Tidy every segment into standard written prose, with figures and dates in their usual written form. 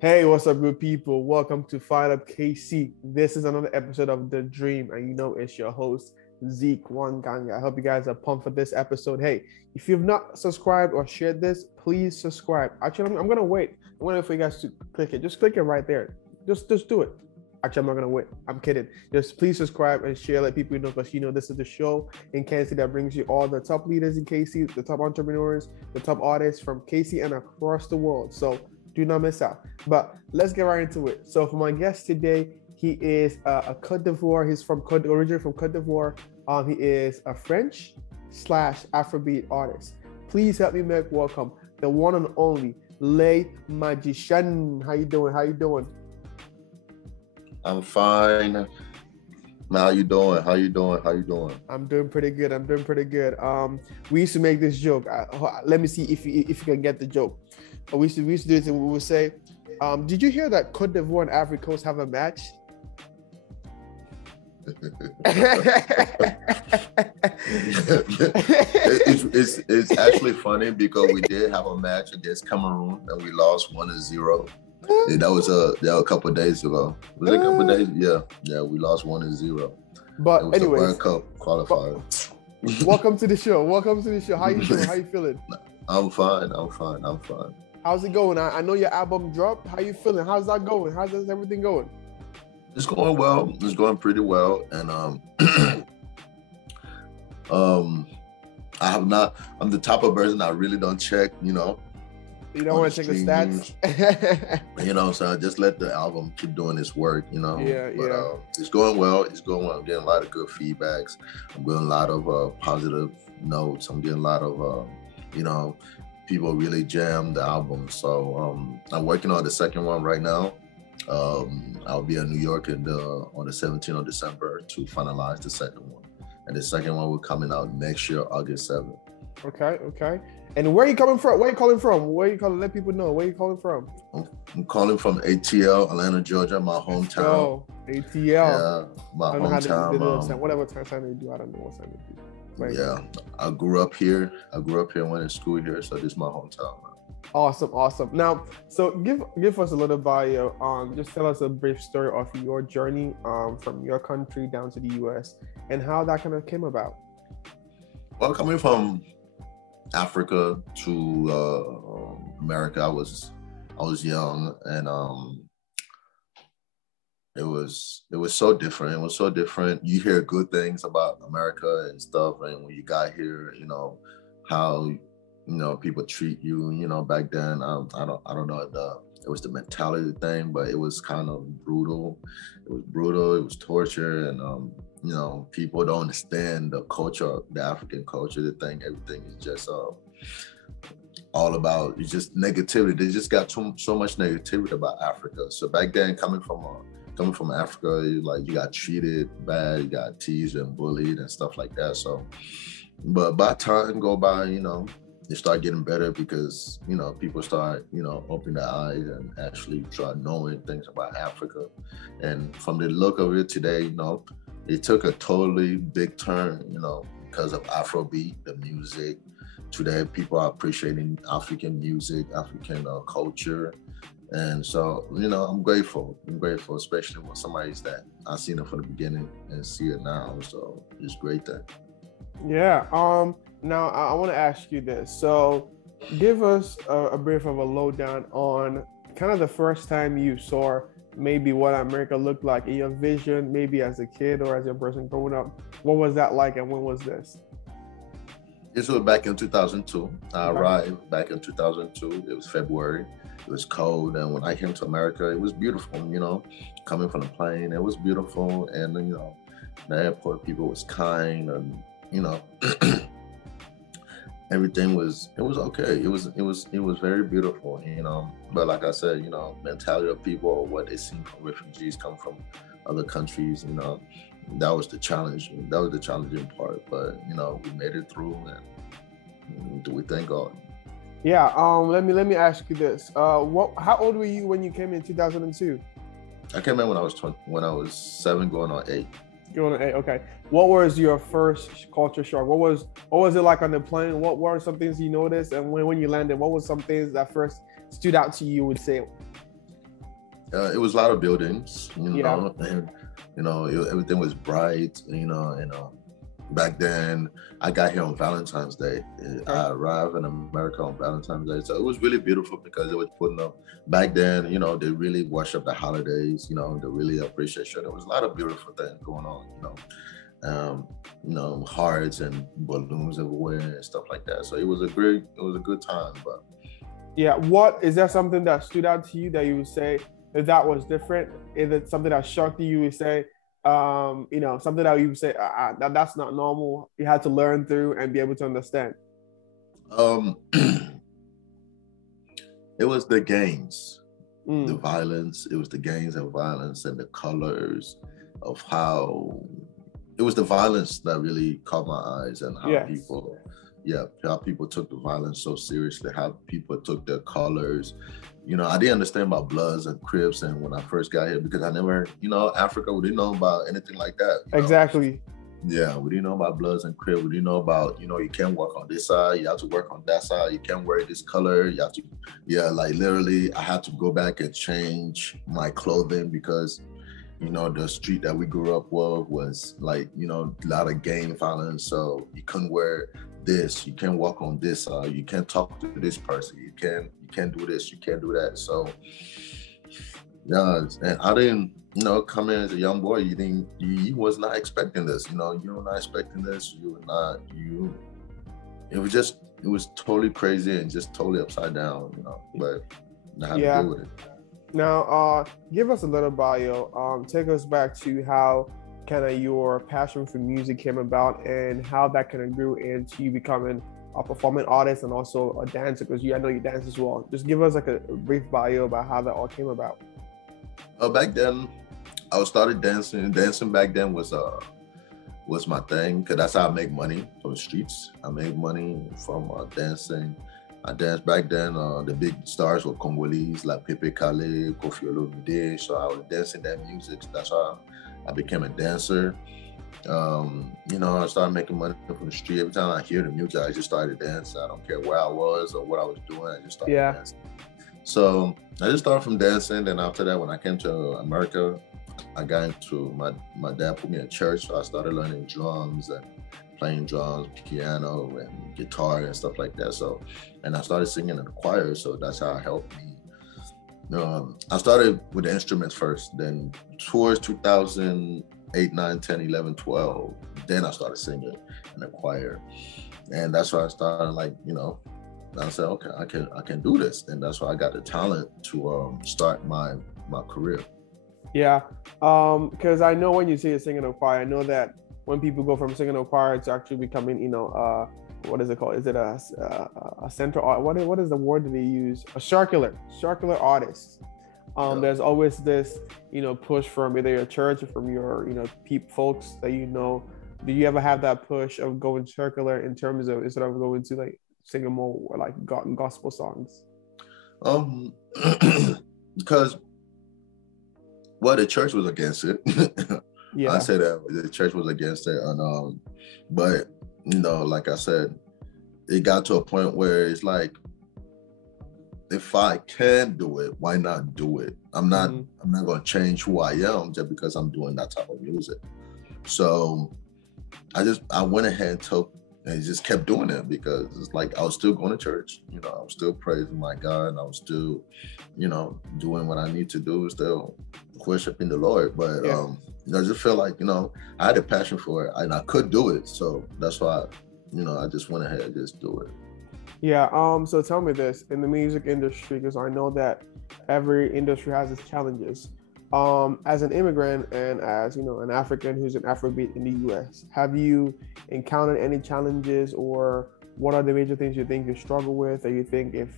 Hey, what's up, good people? Welcome to Fire Up KC. This is another episode of The Dream, and it's your host, Zeke Wanganga. I hope you guys are pumped for this episode. Hey, if you've not subscribed or shared this, please subscribe. Actually, I'm gonna wait. I'm waiting for you guys to click it. Just click it right there. Just do it. Actually, I'm not gonna wait. I'm kidding. Just please subscribe and share. Let people know, because this is the show in KC that brings you all the top leaders in KC, the top entrepreneurs, the top artists from KC and across the world. So do not miss out. But let's get right into it. So for my guest today, he is a Côte d'Ivoire. He's originally from Côte d'Ivoire. He is a French / Afrobeat artist. Please help me make welcome the one and only Magicien. How you doing? I'm fine. How you doing? I'm doing pretty good. We used to make this joke. Let me see if you can get the joke. We used to do it, and we would say, did you hear that Côte d'Ivoire and Ivory Coast have a match? it's actually funny because we did have a match against Cameroon and we lost 1-0. That was a couple of days ago. Was it a couple of days? Yeah, we lost 1-0. But it was anyways, the World Cup qualifier. Welcome to the show. How you doing? How you feeling? I'm fine. How's it going? I know your album dropped. How you feeling? How's that going? How's everything going? It's going well. It's going pretty well. And I'm the type of person I really don't check, You don't want to check the stats. So I just let the album keep doing its work, Yeah. It's going well. I'm getting a lot of good feedbacks. I'm getting a lot of positive notes. I'm getting a lot of, people really jam the album. So I'm working on the second one right now. I'll be in New York on the 17th of December to finalize the second one. And the second one will be coming out next year, August 7th. Okay. And where are you coming from? Let people know. Where are you calling from? I'm calling from ATL, Atlanta, Georgia, my hometown. Oh, ATL. Yeah, my hometown. Whatever time they do, I don't know what time they do. Right. Yeah, I grew up here. Went to school here, so this is my hometown. Awesome. Now, so give us a little bio. Just tell us a brief story of your journey from your country down to the US and how that kind of came about. Well, coming from Africa to America, I was young, and it was so different. It was so different. You hear good things about America and stuff, and when you got here, how people treat you. Back then, I don't know if it was the mentality thing, but it was kind of brutal. It was torture, and people don't understand the culture, the African culture. They think everything is just all about, it's just negativity. They just got so much negativity about Africa. So back then, coming from Africa, you got treated bad, you got teased and bullied and stuff like that. So, but by time go by, it start getting better because, people start, opening their eyes and actually start knowing things about Africa. And from the look of it today, it took a totally big turn, because of Afrobeat, the music. Today, people are appreciating African music, African culture. And so, I'm grateful, especially when somebody's that I've seen it from the beginning and see it now. So it's great thing. Yeah. Now I want to ask you this. So give us a brief of a lowdown on kind of the first time you saw maybe what America looked like in your vision, maybe as a kid or as a person growing up. What was that like, and when was this? This was back in 2002. I arrived back in 2002. It was February. It was cold, and when I came to America, it was beautiful. Coming from the plane, it was beautiful, and the airport people was kind, and everything was okay. It was very beautiful, But like I said, mentality of people or what they see from refugees come from other countries, that was the challenge. That was the challenging part. But we made it through, and we thank God. Yeah. Let me ask you this. How old were you when you came in 2002? I came in when I was 7, going on 8. Going on 8. Okay. What was your first culture shock? What was it like on the plane? What were some things you noticed? And when you landed, what was some things that first stood out to you, would say? It was a lot of buildings, Yeah. and everything was bright, and back then I got here on Valentine's Day. I arrived in America on Valentine's Day, so it was really beautiful because it was putting up. Back then, they really worship the holidays. They really appreciate it. There was a lot of beautiful things going on. Hearts and balloons everywhere and stuff like that. So it was a good time. But yeah, is there something that stood out to you that you would say that was different? Is it something that shocked you? You would say, something that you would say that's not normal. You had to learn through and be able to understand. It was the gangs, the violence. It was the gangs and violence and the colors of how it was the violence that really caught my eyes, and how how people took the violence so seriously, how people took their colors. I didn't understand about Bloods and Crips, and when I first got here, because I never, Africa, we didn't know about anything like that. Exactly. Yeah, we didn't know about Bloods and Crips. We didn't know about, you can't work on this side, you have to work on that side, you can't wear this color, you have to, like literally, I had to go back and change my clothing because the street that we grew up with was like, a lot of gang violence. So you couldn't wear this, you can't walk on this side, you can't talk to this person, you can't do this, you can't do that. So yeah, and I didn't, come in as a young boy, you was not expecting this, you were not expecting this, it was totally crazy and just totally upside down, but I had to deal with it. Now, give us a little bio. Take us back to how kind of your passion for music came about and how that kind of grew into you becoming a performing artist and also a dancer, because I know you dance as well. Just give us like a brief bio about how that all came about. Back then, I started dancing. Dancing back then was my thing, because that's how I make money from the streets. I made money from dancing. I danced back then. The big stars were Congolese, like Pepe Kale, Kofi Olomide. So I was dancing that music. That's how I became a dancer. I started making money from the street. Every time I hear the music, I just started dancing. I don't care where I was or what I was doing. I just started dancing. So I just started from dancing. Then after that, when I came to America, I got into my dad put me in church. So I started learning drums and playing drums, piano, and guitar and stuff like that. So, and I started singing in the choir. So that's how it helped me. I started with the instruments first. Then towards 2008, 9, 10, 11, 12, then I started singing in the choir. And that's why I started I said, okay, I can do this. And that's why I got the talent to start my career. Yeah, because I know when you say you're singing in a choir, I know that when people go from singing in a choir to actually becoming, what is it called? Is it a center art? What is the word that they use? A circular artist. There's always this, push from either your church or from your, folks that Do you ever have that push of going circular in terms of instead of going to like singing more like gospel songs? Because the church was against it. I say that the church was against it, and but like I said, it got to a point where it's like, if I can do it, why not do it? I'm not gonna change who I am just because I'm doing that type of music. So I went ahead and just kept doing it, because it's like I was still going to church, I was still praising my God, and I was still, doing what I need to do, still worshiping the Lord. But I just feel like, I had a passion for it and I could do it. So that's why, I just went ahead and just do it. Yeah. So tell me this, in the music industry, because I know that every industry has its challenges. As an immigrant and as an African who's an Afrobeat in the US, have you encountered any challenges, or what are the major things you think you struggle with, or you think if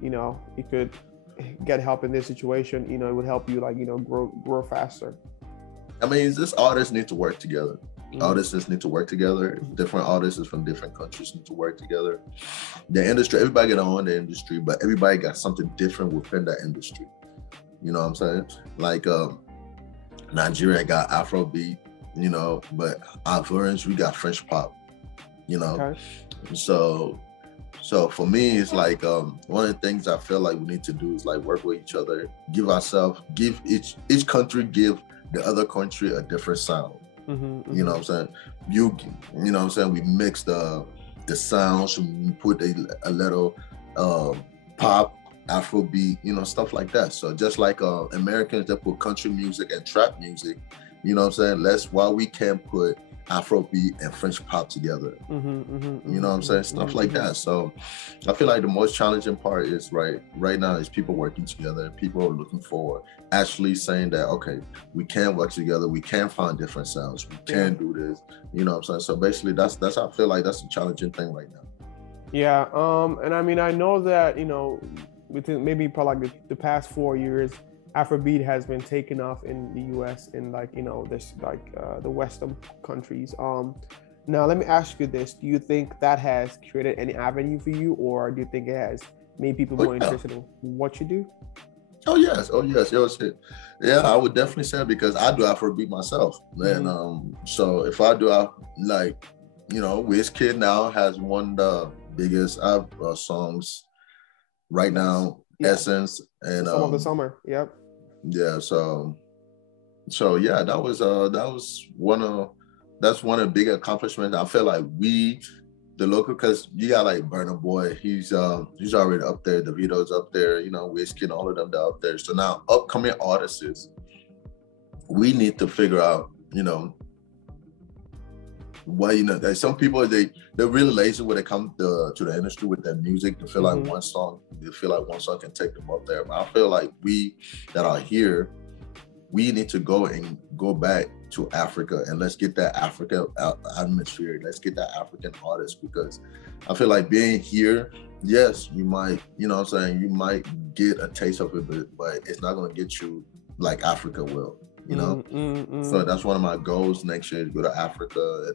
you could get help in this situation, it would help you grow faster? I mean, this artists need to work together. Artists need to work together. Different artists from different countries need to work together. The industry, everybody got on the industry, but everybody got something different within that industry. You know what I'm saying? Like Nigeria got Afrobeat, but Ivorians, we got French pop, Okay. So So for me, it's like one of the things I feel like we need to do is like work with each other, give each country give the other country a different sound. You know what I'm saying? You know what I'm saying? We mix the sounds, we put a little pop, Afrobeat, you know, stuff like that. So just like Americans that put country music and trap music, you know what I'm saying? While we can put Afrobeat and French pop together. You know what I'm saying? Stuff like that. So I feel like the most challenging part is right now is people working together. People are looking for actually saying that, okay, we can work together. We can find different sounds. We can do this. You know what I'm saying? So basically that's how I feel like that's a challenging thing right now. Yeah. And I mean, I know that, you know, within maybe probably like the past 4 years, Afrobeat has been taken off in the US in like, you know, this like the Western countries. Now let me ask you this. Do you think that has created any avenue for you, or do you think it has made people more interested in what you do? Oh yes. Yeah, I would definitely say it because I do Afrobeat myself. And so if I do like, you know, Wizkid now has one of the biggest songs right now, Essence and Some of the Summer. Yep. Yeah, so yeah, that's one of the big accomplishments. I feel like the local, because you got like Burna Boy, he's already up there, Davido's up there, you know, Wizkid, all of them are up there. So now upcoming artists, we need to figure out, you know, why, you know, some people they're really lazy when it comes to the industry with their music. They feel like one song can take them up there. But I feel like we that are here, we need to go back to Africa and let's get that Africa atmosphere. Let's get that African artist, because I feel like being here, yes, you might, you know what I'm saying, you might get a taste of it, but it's not going to get you like Africa will. You know, so that's one of my goals next year, to go to Africa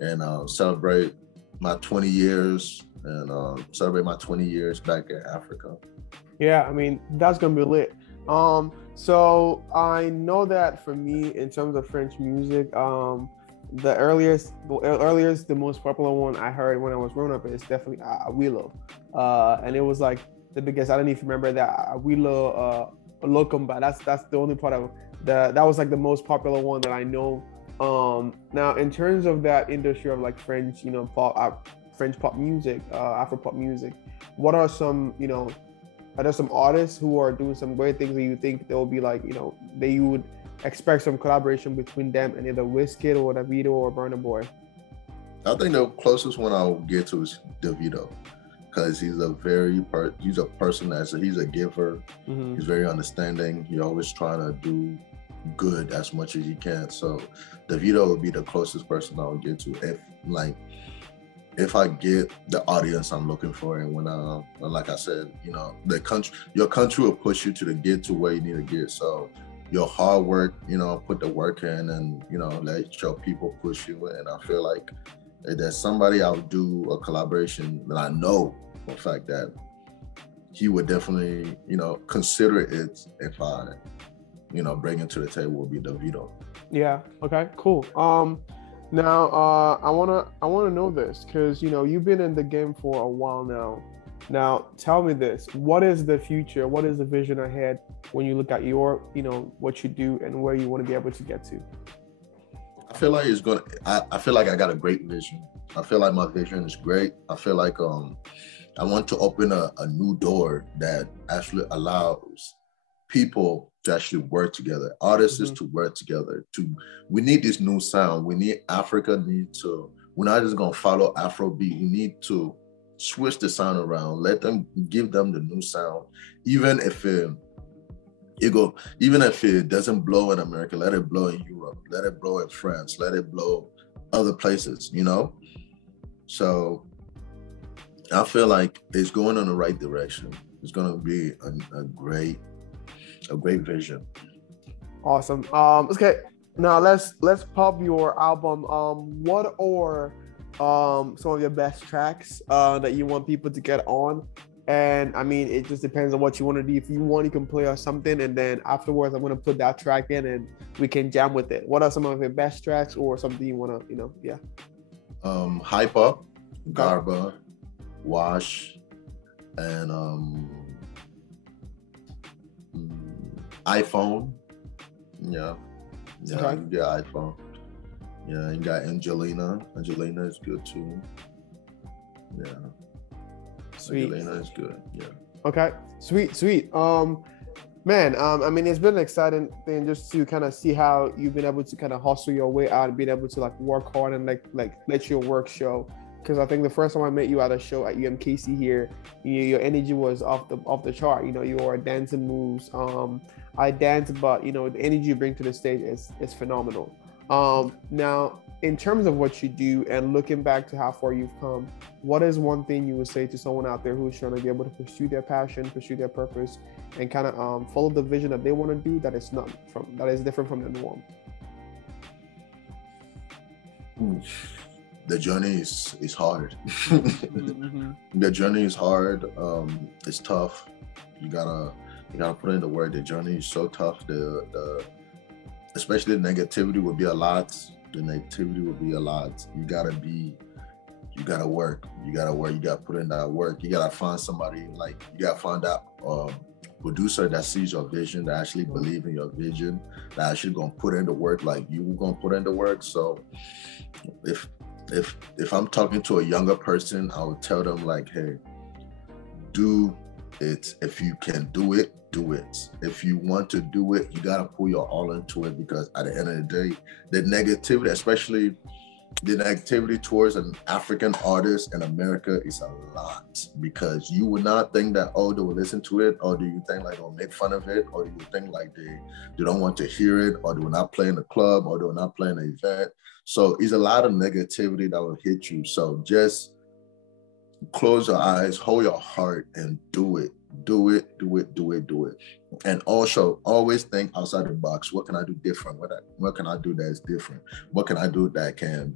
and celebrate my 20 years back in Africa. Yeah, I mean, that's gonna be lit. So I know that for me, in terms of French music, the earliest, the most popular one I heard when I was growing up is definitely Awilo, and it was like the biggest. I don't even remember that Awilo Locumba. That's the only part of that was like the most popular one that I know. Now in terms of that industry of like French, you know, French pop music, Afro pop music, what are some, you know, are there some artists who are doing some great things that you think there will be like, you know, that you would expect some collaboration between them and either Wizkid or Davido or Burna Boy? I think the closest one I'll get to is Davido, because he's a person he's a giver. He's very understanding. He's always trying to do good as much as he can. So Davido would be the closest person I would get to if I get the audience I'm looking for. And when like I said, you know, your country will push you to get to where you need to get. So your hard work, you know, put the work in, and, you know, let your people push you in. I feel like if there's somebody I would do a collaboration that I know for a fact that he would definitely, you know, consider it if I, you know, bring it to the table, would be Davido. Yeah. Okay. Cool. Now I wanna know this, because, you know, you've been in the game for a while now. Now tell me this: what is the future? What is the vision ahead when you look at your, you know, what you do and where you want to be able to get to? I feel like I feel like I got a great vision. I feel like my vision is great. I feel like I want to open a new door that actually allows people to actually work together, artists to work together. We need this new sound. Africa we're not just gonna follow Afrobeat. We need to switch the sound around, give them the new sound. Even if it doesn't blow in America, let it blow in Europe, let it blow in France, let it blow other places, you know? So I feel like it's going in the right direction. It's gonna be a great vision. Awesome. Okay, now let's pop your album. What are some of your best tracks that you want people to get on? And I mean, it just depends on what you want to do. If you want, you can play us something, and then afterwards I'm going to put that track in and we can jam with it. What are some of your best tracks, or something you want to, you know? Yeah. Hype Up, Garba, Wash, and iPhone. Yeah. Yeah, Okay. you got iPhone. Yeah, you got Angelina. Angelina is good too. Yeah. Sweet. Angelina is good. Yeah. Okay. Sweet. Man, I mean, it's been an exciting thing just to kind of see how you've been able to kind of hustle your way out and being able to like work hard and like let your work show. Because I think the first time I met you at a show at UMKC here, your energy was off the chart. You know, your dancing moves. I dance, but you know, the energy you bring to the stage is phenomenal. Now, in terms of what you do and looking back to how far you've come, what is one thing you would say to someone out there who's trying to be able to pursue their passion, pursue their purpose, and kind of follow the vision that they want to do that is different from the norm? The journey is hard. Mm-hmm. The journey is hard. It's tough. You gotta put in the work. The journey is so tough. The especially the negativity will be a lot. The negativity will be a lot. You gotta work. You gotta put in that work. You gotta find somebody, like you gotta find that producer that sees your vision, that actually believe in your vision, that actually gonna put in the work like you gonna put in the work. So if I'm talking to a younger person, I would tell them like, hey, do it. If you can do it, do it. If you want to do it, you gotta put your all into it, because at the end of the day, the negativity, especially the negativity towards an African artist in America, is a lot, because you would not think that, oh, they will listen to it, or do you think like they'll make fun of it, or do you think like they don't want to hear it, or they will not play in the club, or they will not play in the event. So it's a lot of negativity that will hit you. So just close your eyes, hold your heart, and do it. Do it. And also always think outside the box. What can I do different? What can I do that is different? What can I do that can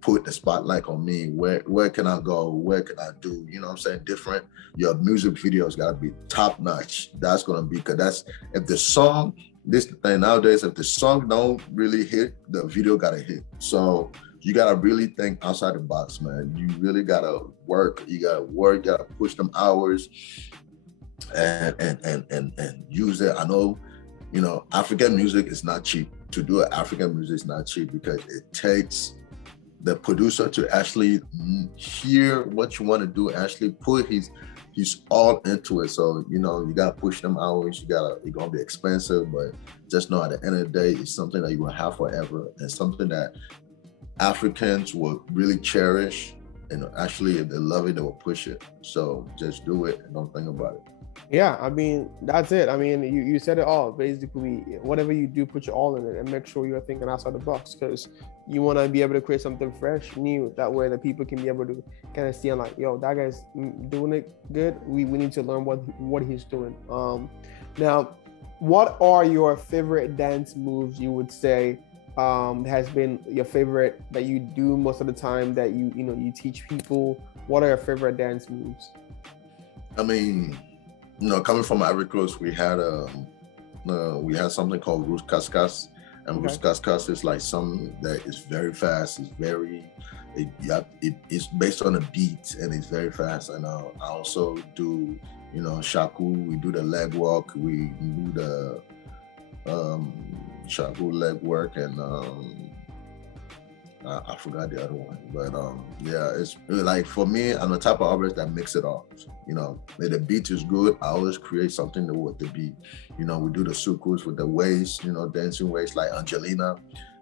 put the spotlight on me? Where can I go? What can I do? You know what I'm saying? Different. Your music videos gotta be top notch. That's gonna be, because that's, if the song, this thing nowadays, if the song don't really hit, the video gotta hit. So you gotta really think outside the box, man. You really gotta work. You gotta push them hours and use it. I know, you know, African music is not cheap. To do African music is not cheap, because it takes the producer to actually hear what you want to do, actually put his all into it. So, you know, you gotta push them hours. It's gonna be expensive, but just know at the end of the day, it's something that you will have forever, and something that Africans will really cherish, and actually if they love it, they will push it. So just do it and don't think about it. Yeah, I mean, that's it. I mean, you said it all. Basically, whatever you do, put your all in it and make sure you're thinking outside the box, because you want to be able to create something fresh, new, that way that people can be able to kind of see and like, yo, that guy's doing it good. We need to learn what he's doing. Now, what are your favorite dance moves, you would say, has been your favorite that you do most of the time, that you teach people? What are your favorite dance moves? I mean, you know, coming from Ivory Coast, we had something called Roots Kaskas, and Roots Kaskas is like something that is very fast. It's based on a beat, and it's very fast. And I also do, you know, shaku. We do the leg walk. We do the shaku leg work, and I forgot the other one, but yeah, it's really, like, for me, I'm the type of artist that mix it all. You know, if the beat is good, I always create something with the beat. You know, we do the sukus with the waist, you know, dancing waist, like Angelina.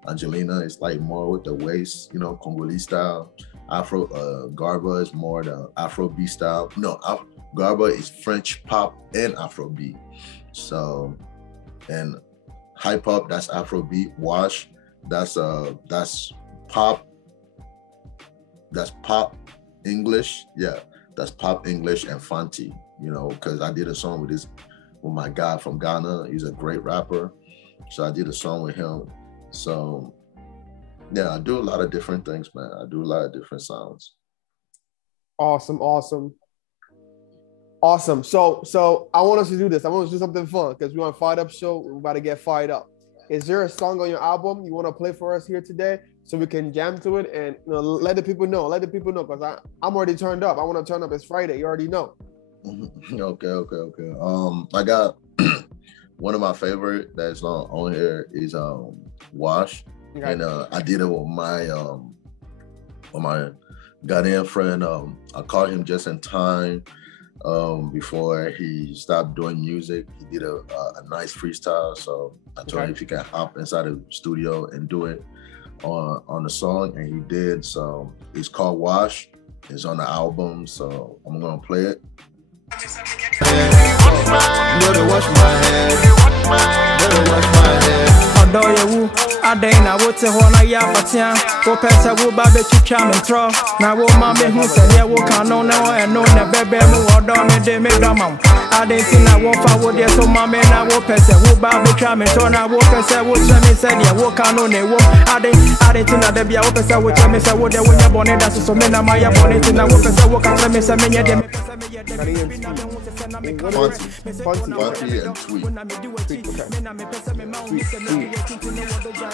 Angelina is like more with the waist, you know, Congolese style. Garba is more the Afrobeat style. No, Garba is French pop and Afrobeat. So, and hip hop, that's Afrobeat. Wash, that's pop. That's pop English. Yeah, that's pop English and Fanti. You know, because I did a song with my guy from Ghana. He's a great rapper, so I did a song with him. So yeah, I do a lot of different things, man. I do a lot of different sounds. Awesome. So I want us to do this. I want us to do something fun, because we want a fired up show. We're about to get fired up. Is there a song on your album you want to play for us here today so we can jam to it and let the people know. Let the people know because I'm already turned up. I want to turn up. It's Friday. You already know. Okay. I got one of my favorite that's on here is Wash, okay. And I did it with my Ghanaian friend. I caught him just in time before he stopped doing music. He did a nice freestyle, so I told him if he can hop inside the studio and do it on the song, and he did. So it's called Wash. It's on the album, so I'm gonna play it. Wash my head. Wash my head. I na wote hona ya fatia wo pese wo ba be twitwa me tro na wo ma me hu se ye wo kan no na eno na bebe mu odo me de me dama ade ti na wo fa wo de so ma me na wo pese wo ba be twa me tro na wo pese wo che me se de wo kan no na wo ade ti na de bia wo pese wo che me se wo de wo nya bone da so me na ma ya bone ti na wo pese wo kan me se me nye de me pese me ye de Funky and sweet.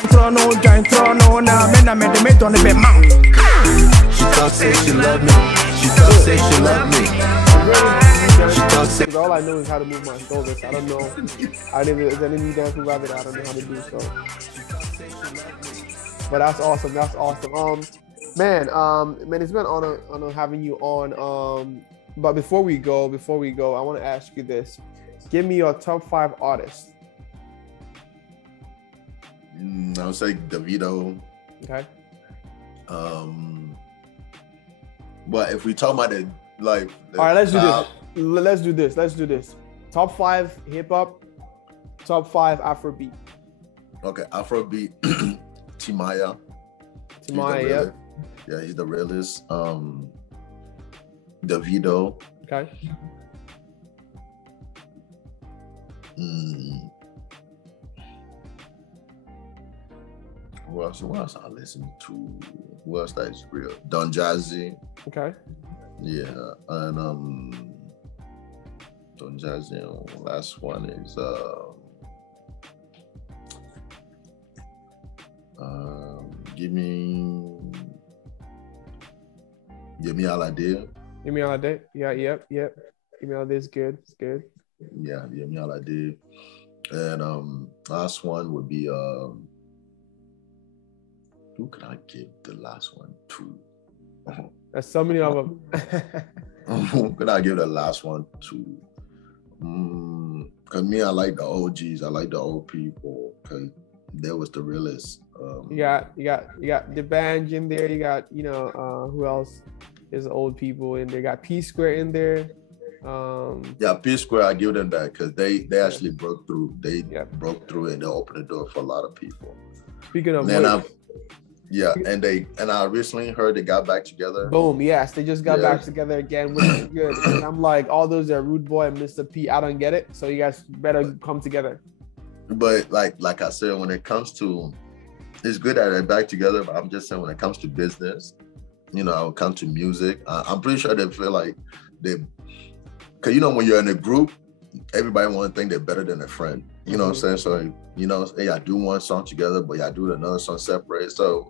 Throw no now, me na me de me on the bed mount. She talks say she love me. She talks say she love me. She talks say. All I know is how to move my shoulders. I don't know. I didn't. Is there any dance move out there I don't know how to do so. But that's awesome. That's awesome. Man, it's been an honor having you on. But before we go, I want to ask you this: give me your top 5 artists. I would say Davido. Okay. But if we talk about it, like, all right, let's do this. Top 5 hip hop, top 5 Afrobeat. Okay, Afrobeat. Timaya. Yep. Yeah, he's the realest. Davido. Okay. Who else I listen to? Who else that is real? Don Jazzy. Okay. Yeah, and Don Jazzy. Last one is give me Alade. Give me Alade. Yeah. Yep. Give me Alade is good. It's good. Yeah, give me Alade. And last one would be who could I give the last one to? There's so many of them. Who could I give the last one to? Cause me, I like the OGs. I like the old people. Cause that was the realest. You got the band in there. You got who else is old people in there? You got P Square in there. Yeah, P Square. I give them that because they actually broke through. They broke through and they opened the door for a lot of people. Speaking of and I recently heard they got back together. Boom, yes, they just got back together again, which is good. And I'm like, all those are Rude Boy and Mr. P. I don't get it, so you guys better come together. But like I said, when it comes to, it's good that they're back together. But I'm just saying, when it comes to business, when it comes to music, I'm pretty sure they feel like because when you're in a group, everybody want to think they're better than a friend. You know what I'm saying? So hey, I do one song together, but I do another song separate. So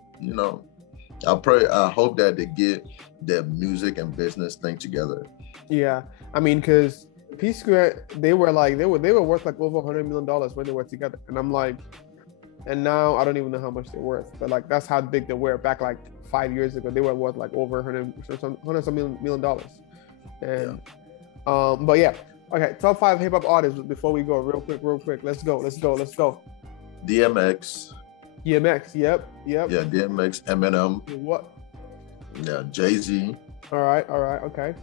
I hope that they get their music and business thing together. Yeah, I mean, because P Square, they were worth like over $100 million when they were together, and I'm like, and now I don't even know how much they're worth, but like that's how big they were back like 5 years ago. They were worth like over $100 million, and but yeah. Okay, top 5 hip hop artists before we go. Real quick. Let's go. DMX. Yep. Yeah, DMX, Eminem. What? Yeah, Jay-Z. All right, okay.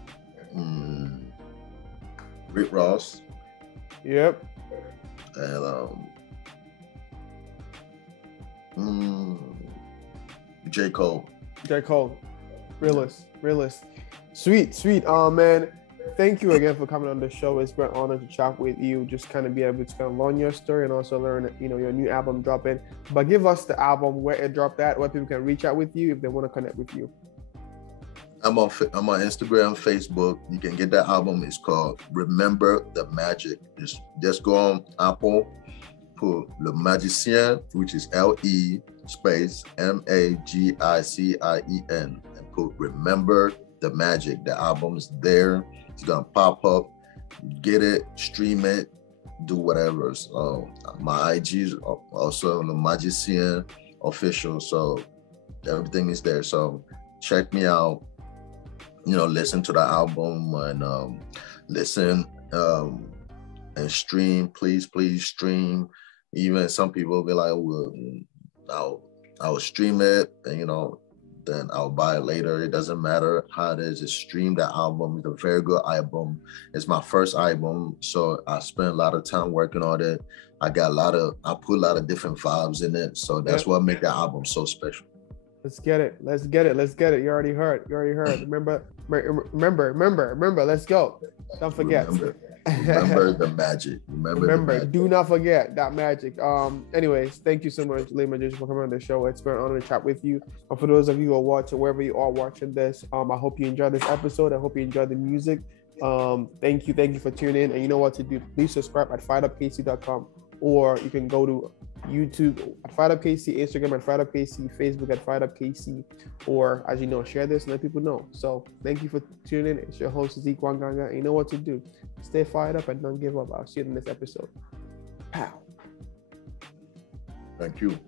Rick Ross. Yep. And J. Cole. Realist. Sweet. Man. Thank you again for coming on the show. It's been an honor to chat with you. Just kind of be able to kind of learn your story and also learn, your new album dropping. But give us the album, where it dropped at, where people can reach out with you if they want to connect with you. I'm on Instagram, Facebook. You can get that album. It's called Remember the Magic. Just go on Apple, put Le Magicien, which is LE space MAGICIEN, and put Remember the Magic. The album is there. It's gonna pop up. Get it, stream it, do whatever. So my IG is also Le Magicien official. So everything is there. So check me out. You know, listen to the album and listen and stream. Please stream. Even some people will be like, well, I'll stream it, and you know, then I'll buy it later. It doesn't matter how it is. Just stream the album. It's a very good album. It's my first album, so I spent a lot of time working on it. I put a lot of different vibes in it. So that's what makes the album so special. Let's get it. You already heard. Remember. Let's go. Don't forget. Remember the magic. Remember. Do not forget that magic. Anyways, thank you so much, Le Magicien, for coming on the show. It's been an honor to chat with you. And for those of you who are watching, wherever you are watching this, I hope you enjoyed this episode. I hope you enjoyed the music. Thank you for tuning in. And you know what to do. Please subscribe at firedupkc.com, or you can go to YouTube at firedupkc, Instagram at firedupkc, Facebook at firedupkc, or as you know, share this and let people know. So thank you for tuning in. It's your host Zeke Wanganga, and you know what to do. Stay fired up and don't give up. I'll see you in the next episode. Pow. Thank you.